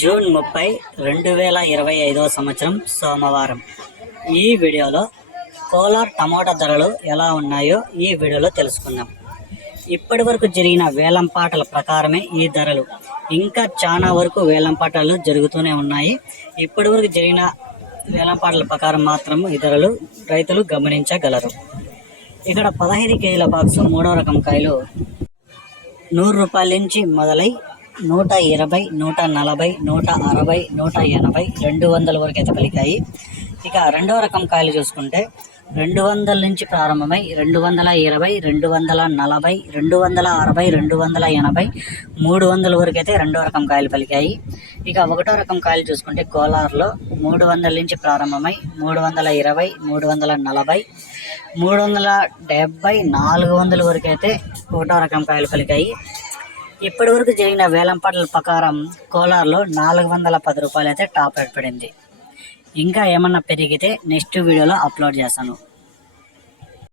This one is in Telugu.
జూన్ 30, 2025 సంవత్సరం సోమవారం. ఈ వీడియోలో కోలార్ టమోటా ధరలు ఎలా ఉన్నాయో ఈ వీడియోలో తెలుసుకుందాం. ఇప్పటి వరకు జరిగిన వేలంపాటల ప్రకారమే ఈ ధరలు, ఇంకా చాలా వరకు వేలంపాటలు జరుగుతూనే ఉన్నాయి. ఇప్పటి వరకు జరిగిన వేలంపాటల ప్రకారం మాత్రం ఈ ధరలు రైతులు గమనించగలరు. ఇక్కడ 15 కేజీల బాక్సు 3వ రకం కాయలు 100 రూపాయల నుంచి మొదలై 120, 140, 160, 180, 200 వరకు అయితే పలికాయి. ఇక 2వ రకం కాయలు చూసుకుంటే 200 నుంచి ప్రారంభమై 220, 240, 260, 280, 300 వరకు అయితే 2వ రకం కాయలు పలికాయి. ఇక 1వ రకం కాయలు చూసుకుంటే కోలార్లో 300 నుంచి ప్రారంభమై 320, 340, 370, 400 వరకు అయితే 1వ రకం కాయలు పలికాయి. ఇప్పటి వరకు జరిగిన వేలంపాటల ప్రకారం కోలార్లో 410 రూపాయలు అయితే టాప్ రేట్ పడింది. ఇంకా ఏమన్నా పెరిగితే నెక్స్ట్ వీడియోలో అప్లోడ్ చేస్తాను.